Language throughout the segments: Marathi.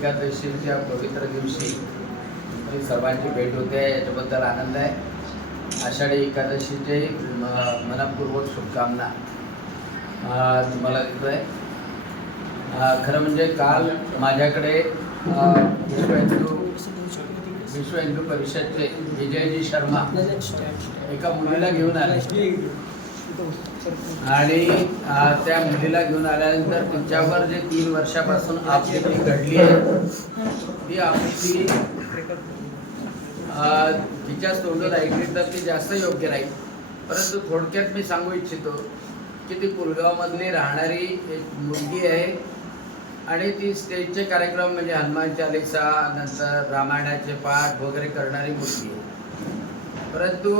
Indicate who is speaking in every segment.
Speaker 1: एकादशीच्या पवित्र दिवशी सर्वांची भेट होते याच्याबद्दल आनंद आहे. आषाढी एकादशीचे म- मनपूर्वक शुभकामना तुम्हाला देतो आहे खरं म्हणजे काल माझ्याकडे विश्व हिंदू विश्व हिंदू परिषदचे विजयजी शर्मा एका मुलीला घेऊन आले. आणि त्या मुलीला घेऊन आल्यानंतर तिच्यावर जे तीन वर्षापासून आपली घडली आहे ती आपली तिच्या तोंडून ऐकली तर ती जास्त योग्य राहील. परंतु थोडक्यात मी सांगू इच्छितो की ती पुलगावमधली राहणारी एक मुलगी आहे आणि ती स्टेजचे कार्यक्रम म्हणजे हनुमान चालिसा नंतर रामायणाचे पाठ वगैरे करणारी मुलगी आहे. परंतु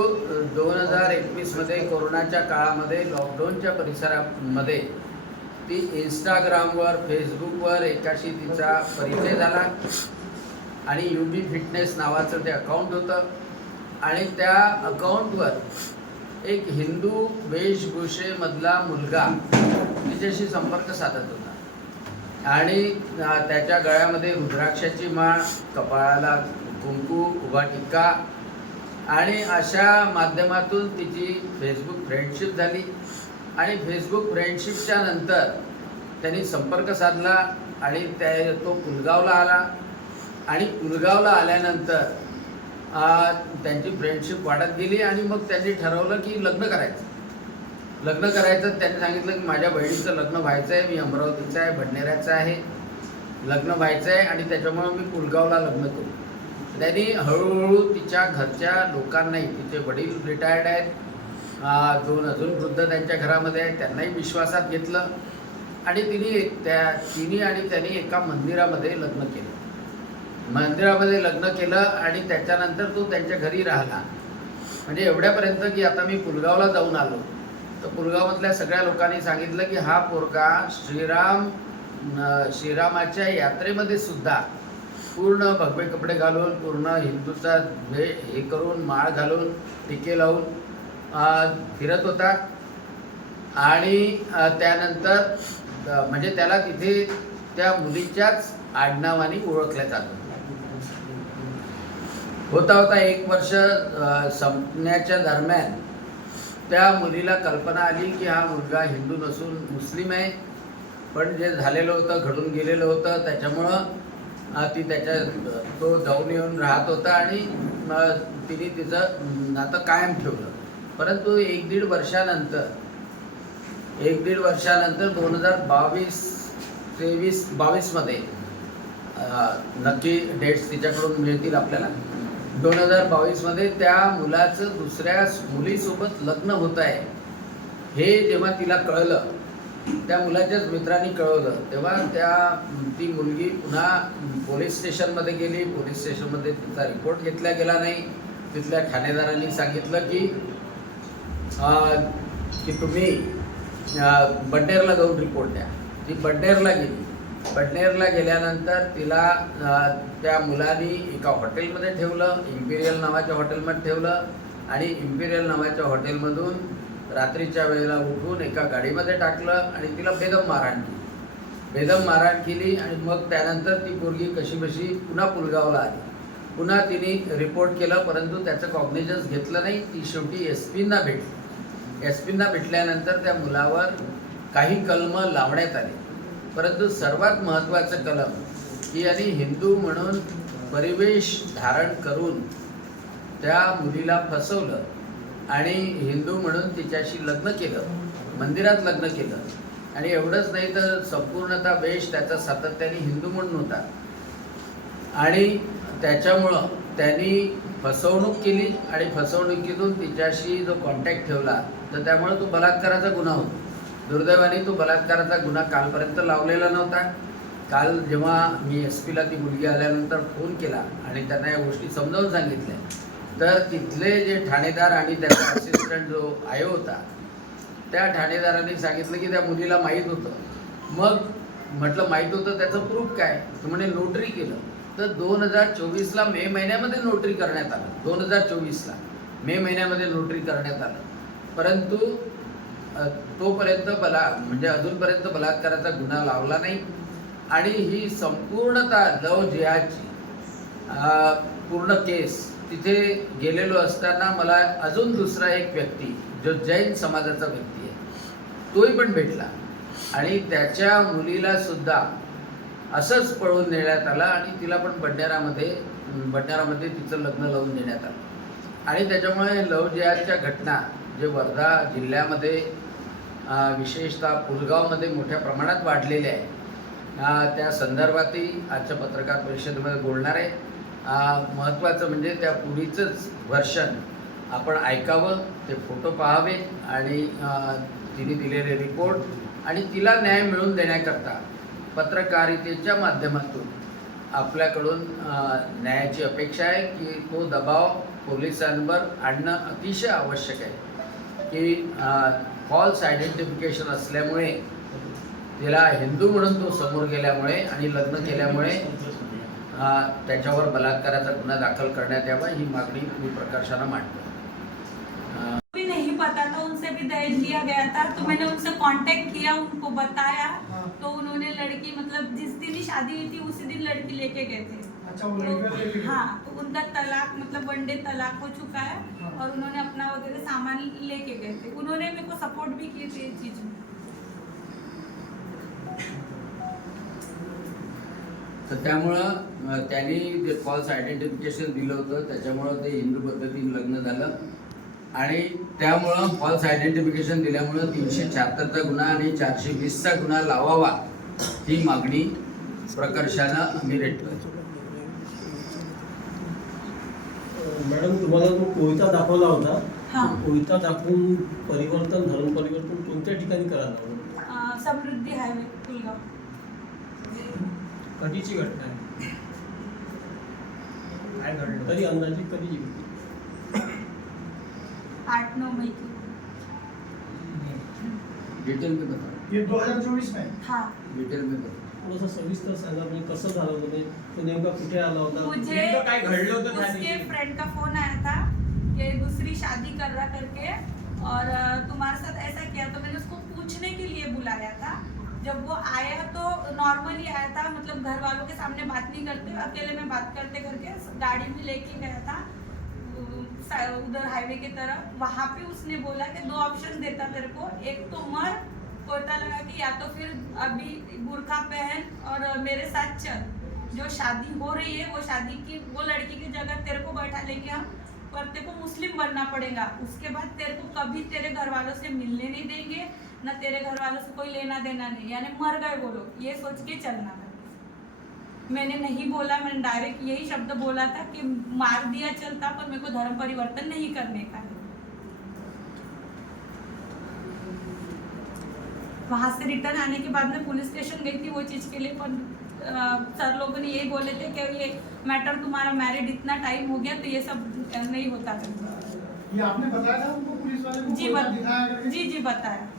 Speaker 1: दोन हजार एकवीसमध्ये कोरोनाच्या काळामध्ये लॉकडाऊनच्या परिसरामध्ये ती इंस्टाग्रामवर फेसबुकवर एकाशी तिचा परिचय झाला आणि यू बी फिटनेस नावाचं ते अकाउंट होतं. आणि त्या अकाउंटवर एक हिंदू वेशभूषेमधला मुलगा तिच्याशी संपर्क साधत होता. आणि त्याच्या गळ्यामध्ये रुद्राक्षाची माळ कपाळाला कुंकू उभा टिक्का आणि अशा माध्यमातून तिची फेसबुक फ्रेंडशिप झाली. आणि फेसबुक फ्रेंडशिपच्या नंतर त्यांनी संपर्क साधला आणि त्या तो पुलगावला आला. आणि पुलगावला आल्यानंतर त्यांची फ्रेंडशिप वाढत गेली आणि मग त्यांनी ठरवलं की लग्न करायचं. लग्न करायचं त्यांनी सांगितलं की माझ्या बहिणीचं लग्न व्हायचं आहे मी अमरावतीचं आहे भडनेऱ्याचं आहे. लग्न व्हायचं आहे आणि त्याच्यामुळं मी पुलगावला लग्न करू. त्यांनी हळूहळू तिच्या घरच्या लोकांनाही तिचे वडील रिटायर्ड आहेत दोन अजून वृद्ध त्यांच्या घरामध्ये आहेत त्यांनाही विश्वासात घेतलं आणि तिने त्या तिने आणि त्यांनी एका मंदिरामध्ये लग्न केलं. मंदिरामध्ये लग्न केलं आणि त्याच्यानंतर तो त्यांच्या घरी राहिला. म्हणजे एवढ्यापर्यंत की आता मी पुलगावला जाऊन आलो. तर पुलगावमधल्या सगळ्या लोकांनी सांगितलं की हा पोरगा श्रीराम श्रीरामाच्या यात्रेमध्ये सुद्धा पूर्ण भगवे कपडे घालून पूर्ण हिंदूचा हे हे करून माळ घालून टिके लावून फिरत होता. आणि त्यानंतर म्हणजे त्याला तिथे त्या मुलीच्याच आडनावाने ओळखल्या जात. होता होता एक वर्ष संपण्याच्या दरम्यान त्या मुलीला कल्पना आली की हा मुलगा हिंदू नसून मुस्लिम आहे. पण जे झालेलं होतं घडून गेलेलं होतं त्याच्यामुळं ती त्याच्या तो जाऊन येऊन राहत होता आणि तिने तिचं नातं कायम ठेवलं. परंतु एक दीड वर्षानंतर एक दीड वर्षानंतर दोन हजार बावीस तेवीस बावीसमध्ये नक्की डेट्स तिच्याकडून मिळतील आपल्याला. दोन हजार बावीसमध्ये त्या मुलाचं दुसऱ्या मुलीसोबत लग्न होत आहे. हे जेव्हा तिला कळलं त्या मुलाच्याच मित्रांनी कळवलं. तेव्हा त्या ती मुलगी पुन्हा पोलीस स्टेशनमध्ये गेली. पोलीस स्टेशनमध्ये तिचा रिपोर्ट घेतला गेला नाही. तिथल्या ठाणेदारांनी सांगितलं की की तुम्ही बड्डेरला जाऊन रिपोर्ट द्या. ती बड्डेरला गेली. बडनेरला गेल्यानंतर तिला त्या मुलांनी एका हॉटेलमध्ये ठेवलं. इम्पिरियल नावाच्या हॉटेलमध्ये ठेवलं. आणि इम्पिरियल नावाच्या हॉटेलमधून रात्रीच्या वेळेला उठून एका गाडीमध्ये टाकलं आणि तिला बेदम मारहाण केली. बेदम मारहाण केली आणि मग त्यानंतर ती पोरगी कशी बशी पुन्हा पुलगावला आली. पुन्हा तिने रिपोर्ट केलं परंतु त्याचं कॉग्नेजन्स घेतलं नाही. ती शेवटी एस पींना भेटली. एस पींना भेटल्यानंतर त्या मुलावर काही कलम लावण्यात आले. परंतु सर्वात महत्त्वाचं कलम की यांनी हिंदू म्हणून परिवेश धारण करून त्या मुलीला फसवलं. आणि हिंदू म्हणून तिच्याशी लग्न केलं मंदिरात लग्न केलं. आणि एवढंच नाही तर संपूर्णतः वेश त्याचा सातत्याने हिंदू म्हणून होता. आणि त्याच्यामुळं त्यांनी फसवणूक केली आणि फसवणुकीतून तिच्याशी जो कॉन्टॅक्ट ठेवला तर त्यामुळे तो बलात्काराचा गुन्हा होतो. दुर्दैवाने तो बलात्काराचा गुन्हा कालपर्यंत लावलेला नव्हता. काल जेव्हा मी एस पीला ती मुलगी आल्यानंतर फोन केला आणि त्यांना या गोष्टी समजावून सांगितल्या तर तिथले जे ठाणेदार आणि त्याचा असिस्टंट जो आयो होता त्या ठाणेदारांनी सांगितलं की त्या मुलीला माहीत होतं. मग म्हटलं माहीत होतं त्याचं प्रूफ काय? म्हणे नोटरी केलं. तर दोन हजार चोवीसला मे महिन्यामध्ये नोटरी करण्यात आलं. दोन हजार चोवीसला मे महिन्यामध्ये नोटरी करण्यात आलं. परंतु तोपर्यंत बला म्हणजे अजूनपर्यंत बलात्काराचा गुन्हा लावला नाही. आणि ही संपूर्णतः लव जिहादची पूर्ण केस तिथे गेलेलो असताना मला अजून दुसरा एक व्यक्ती जो जैन समाजाचा व्यक्ती आहे तोही पण भेटला. आणि त्याच्या मुलीला सुद्धा असंच पळवून नेण्यात आलं आणि तिला पण बंडारामध्ये बंडारामध्ये तिचं लग्न लावून देण्यात आलं. आणि त्याच्यामुळे लव जिहादच्या घटना जे वर्धा जिल्ह्यामध्ये विशेषतः पुलगावमध्ये मोठ्या प्रमाणात वाढलेल्या आहे त्या संदर्भातही आजच्या पत्रकार परिषदेमध्ये बोलणार आहे. महत्त्वाचं म्हणजे त्या पुढीचंच व्हर्शन आपण ऐकावं ते फोटो पाहावे आणि तिने दिलेले रिपोर्ट आणि तिला न्याय मिळवून देण्याकरता पत्रकारितेच्या माध्यमातून आपल्याकडून न्यायाची अपेक्षा आहे की तो दबाव पोलिसांवर आणणं अतिशय आवश्यक आहे. की फॉल्स आयडेंटिफिकेशन असल्यामुळे तिला हिंदू म्हणून तो समोर गेल्यामुळे आणि लग्न केल्यामुळे त्याच्यावर बलात्काराचा गुन्हा दाखल करण्यात यावा ही मागणी मी प्रकर्षानं मांडतो.
Speaker 2: भी पता था उनसे भी दहेज लिया गया था तो मैंने उनसे कांटेक्ट किया उनको बताया तो उन्होंने लड़की मतलब जिस दिन ही शादी हुई थी उसी दिन लड़की लेके गए थे।
Speaker 3: अच्छा वो
Speaker 2: तो, हाँ तो उनका तलाक मतलब वन डे तलाक हो चुका है
Speaker 3: हाँ।
Speaker 2: और उन्होंने अपना वगैरह सामान लेके गए थे। उन्होंने मेरे को सपोर्ट भी किए थे चीज़ में।
Speaker 1: तर त्यामुळं त्यांनी जे फॉल्स आयडेंटिफिकेशन दिलं होतं त्याच्यामुळं ते हिंदू पद्धतीने लग्न झालं. आणि त्यामुळं फॉल्स आयडेंटिफिकेशन दिल्यामुळं तीनशे शहात्तरचा गुन्हा आणि चारशे वीसचा गुन्हा लावावा ही मागणी प्रकर्षानं आम्ही रेटतोय
Speaker 4: मॅडम तुम्हाला तो कोयता दाखवला होता
Speaker 2: हाँ.
Speaker 4: कोयता दाखवून परिवर्तन धर्म परिवर्तन कोणत्या ठिकाणी करायला
Speaker 2: समृद्धि हाईवे पुलगाव
Speaker 4: कधीची घटना आहे? काय घडलं? तरी अंदाजे कधीची घटना?
Speaker 2: आठ नौ मई की
Speaker 1: डिटेल में बता.
Speaker 3: ये 2024 में
Speaker 2: हाँ.
Speaker 1: डिटेल में बता.
Speaker 4: थोडंसं सविस्तर सांगा म्हणजे कसं झालं? म्हणजे तो नेमका कुठे आला होता?
Speaker 2: मुझे
Speaker 4: नेमकं काय घडलं होतं त्या
Speaker 2: उसके
Speaker 4: दिवशी?
Speaker 2: फ्रेंड का फ़ोन आया था कि दूसरी शादी कर रहा करके और अ, तुम्हारे साथ ऐसा किया तो मैंने उसको पूछने के लिए बुलाया था। जब वो आया तो नॉर्मली आया था मतलब घर वालों के सामने बात नहीं करते, अकेले में बात करते करके गाड़ी में लेके गया था उधर हाईवे की तरफ़। वहाँ पे उसने बोला कि दो ऑप्शन देता तेरे को। एक तो मर कोयता लगा कि, या तो फिर अभी बुरखा पहन और मेरे साथ चल। जो शादी हो रही है, वो शादी की, वो लड़की की जगह तेरे को बैठा लेंगे हम, पर तेरे को मुस्लिम बनना पड़ेगा। उसके बाद तेरे को कभी तेरे घर वालों से मिलने नहीं देंगे। न तेरे घर वालों से कोई लेना देना नहीं। यानी मर गए वो लोग। ये सोच के चलना है मैंने नहीं बोला मैंने डायरेक्ट यही शब्द बोला था कि मार दिया चलता पर मेरे को धर्म परिवर्तन नहीं करने का है। वहां से रिटर्न आने के बाद में पुलिस स्टेशन गई थी वो चीज के लिए। पर सर लोगों ने यही बोले थे कि ये मैटर तुम्हारा मैरिड इतना टाइम हो गया तो ये सब नहीं होता।
Speaker 3: ये आपने बताया था उनको? पुलिस वाले को
Speaker 2: जी बत जी जी बताया।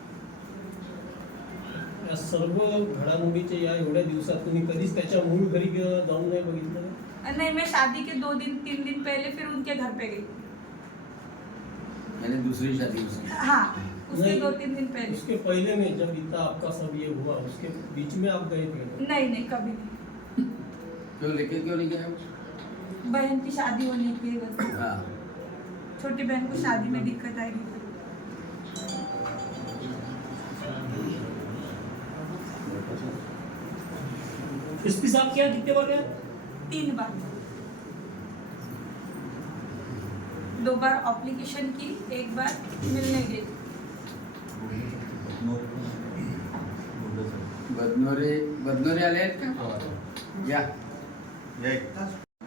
Speaker 4: या सर्व घडामोडीच्या या एवढ्या दिवसात तुम्ही कधीच त्याच्या मूळ घरी ग- जाऊन नाही बघितलं?
Speaker 2: नहीं मैं शादी के दो दिन तीन दिन पहले फिर उनके घर पे गई.
Speaker 1: मैंने दूसरी शादी उसकी.
Speaker 2: हाँ उसके
Speaker 4: नहीं।
Speaker 2: दो तीन दिन पहले.
Speaker 4: उसके पहले में जब इतना आपका सब ये हुआ उसके बीच में आप गए थे?
Speaker 2: नहीं नहीं कभी नहीं.
Speaker 1: क्यों लेके क्यों नहीं गया वो?
Speaker 2: बहन की शादी होने की वजह से
Speaker 1: हाँ.
Speaker 2: छोटी बहन को शादी में दिक्कत आएगी
Speaker 5: एसपी साहब क्या कितने बार गया?
Speaker 2: तीन बार। दो बार एप्लीकेशन की एक बार मिलने गई
Speaker 1: बदनोरे बदनोरे आले आहेत का? या।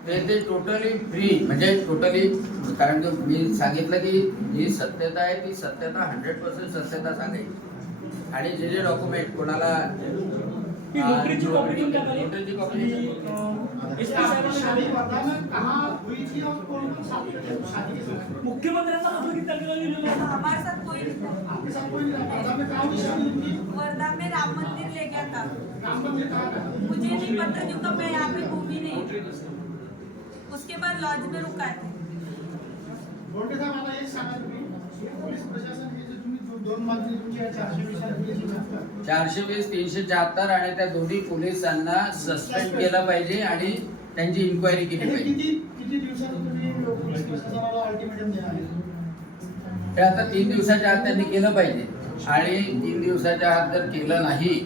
Speaker 1: ते ते टोटली फ्री म्हणजे टोटली कारण की मी सांगितलं की जी सत्यता आहे ती सत्यता हंड्रेड पर्सेंट सत्यता सांगायची आणि जे जे डॉक्युमेंट कोणाला
Speaker 5: कॉपी
Speaker 1: कॉपी
Speaker 5: किती?
Speaker 2: हमारे साथ कोई नहीं. था
Speaker 3: आपके साथ कोई नहीं था वर्धा में कहाँ
Speaker 2: वर्धा में राम मंदिर ले गया था।
Speaker 3: राम मंदिर कहाँ था?
Speaker 2: मुझे नहीं पता क्योंकि मैं यहाँ पे घूमी नहीं। उसके बाद लॉज में रुका है।
Speaker 3: बोलते साहेब आता एक सांगा तुम्ही पोलीस प्रशासन चारशे वीस तीनशे शहात्तर.
Speaker 1: आणि त्या दोन्ही पोलिसांना सस्पेंड केलं पाहिजे आणि त्यांची इन्क्वायरी केली पाहिजे? हे आता तीन दिवसाच्या आत त्यांनी केलं पाहिजे. आणि तीन दिवसाच्या आत जर केलं नाही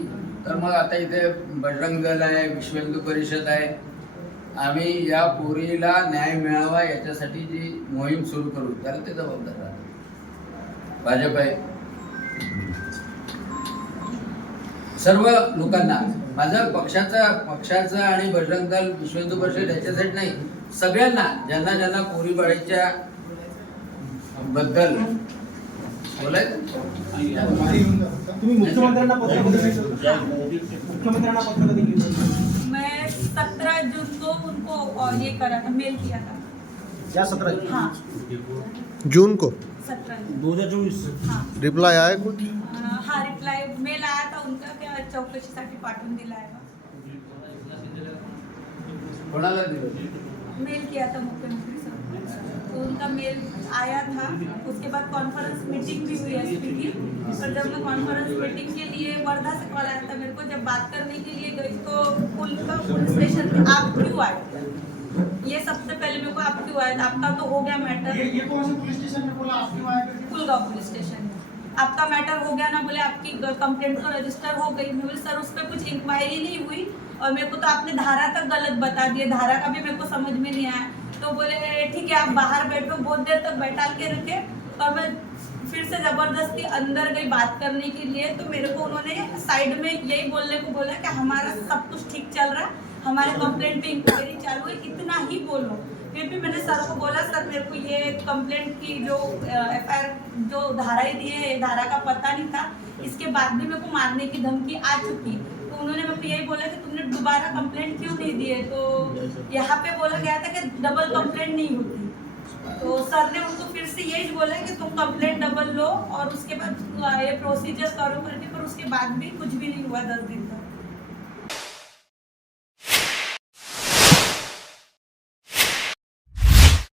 Speaker 1: तर मग आता इथे बजरंग दल आहे विश्व हिंदू परिषद आहे. आम्ही या पोरीला न्याय मिळावा याच्यासाठी जी मोहीम सुरू करू त्याला ते जबाबदार भाजप आहे. सर्व लोकांना माझं पक्षाचा पक्षाचं आणि बजरंग दल विश्व हिंदू परिषद याच्यासाठी नाही सगळ्यांना ज्यांना ज्यांना पोरीबाळीच्या बद्दल बोलायचं
Speaker 6: तुम्ही मुख्यमंत्र्यांना पत्र कधी लिहिलं? मुख्यमंत्र्यांना पत्र कधी लिहिलं?
Speaker 2: मैं सत्रह जून को उनको ये करा था मेल किया था
Speaker 6: या
Speaker 2: हाँ।
Speaker 7: जून को।
Speaker 2: सत्रह।
Speaker 4: दो हज़ार चोवीस
Speaker 2: हाँ।
Speaker 7: रिप्लाय आहे कुछ?
Speaker 2: अ, हा रिप्लाय मेल आया था उनका क्या चौकशीसाठी पाठवून दिला आहे
Speaker 1: कोणाला दिलं
Speaker 2: मेल किया था मुख्यमंत्री सर तो उनका मेल आया था। उसके बाद कॉन्फ्रेंस मीटिंग भी हुई एसपी की और जब मैं कॉन्फ्रेंस मीटिंग के लिए वर्धा से कॉल आया था मेरे को जब बात करने के लिए गई तो पुल का पुलिस स्टेशन पे आप क्यों आए? ये सबसे पहले मेरे को आप क्यों आए आपका तो हो गया मैटर
Speaker 3: ये ये कौन से पुलिस स्टेशन में बोला आपकी पे?
Speaker 2: कुलगांव पुलिस स्टेशन आपका मैटर हो गया ना बोले आपकी कंप्लेंट तो रजिस्टर हो गई। मैं बोली सर उस पर कुछ इंक्वायरी नहीं हुई और मेरे को तो आपने धारा तक गलत बता दिए धारा का भी मेरे को समझ में नहीं आया। तो बोले ठीक है आप बाहर बैठो बहुत देर तक बैठा के रखे और मैं फिर से ज़बरदस्ती अंदर गई बात करने के लिए। तो मेरे को उन्होंने साइड में यही बोलने को बोला कि हमारा सब कुछ ठीक चल रहा है। हमारे कंप्लेंट पे इंक्वायरी चालू है, इतना ही बोलो। फिर भी मैंने सर को बोला, सर, मेरे को ये कंप्लेंट की जो एफ़ जो धाराएँ दी है, धारा का पता नहीं था, इसके बाद भी मेरे को मारने की धमकी आ चुकी तो उन्होंने मेरे को यही बोला कि तुमने दोबारा कंप्लेंट क्यों नहीं दी है तो यहाँ पे बोला गया था कि डबल कंप्लेंट नहीं होती। तो सर ने उनको फिर से यही बोला कि तुम कंप्लेंट डबल लो और उसके बाद ये प्रोसीजर करो करके, पर उसके बाद भी कुछ भी नहीं हुआ दस दिन।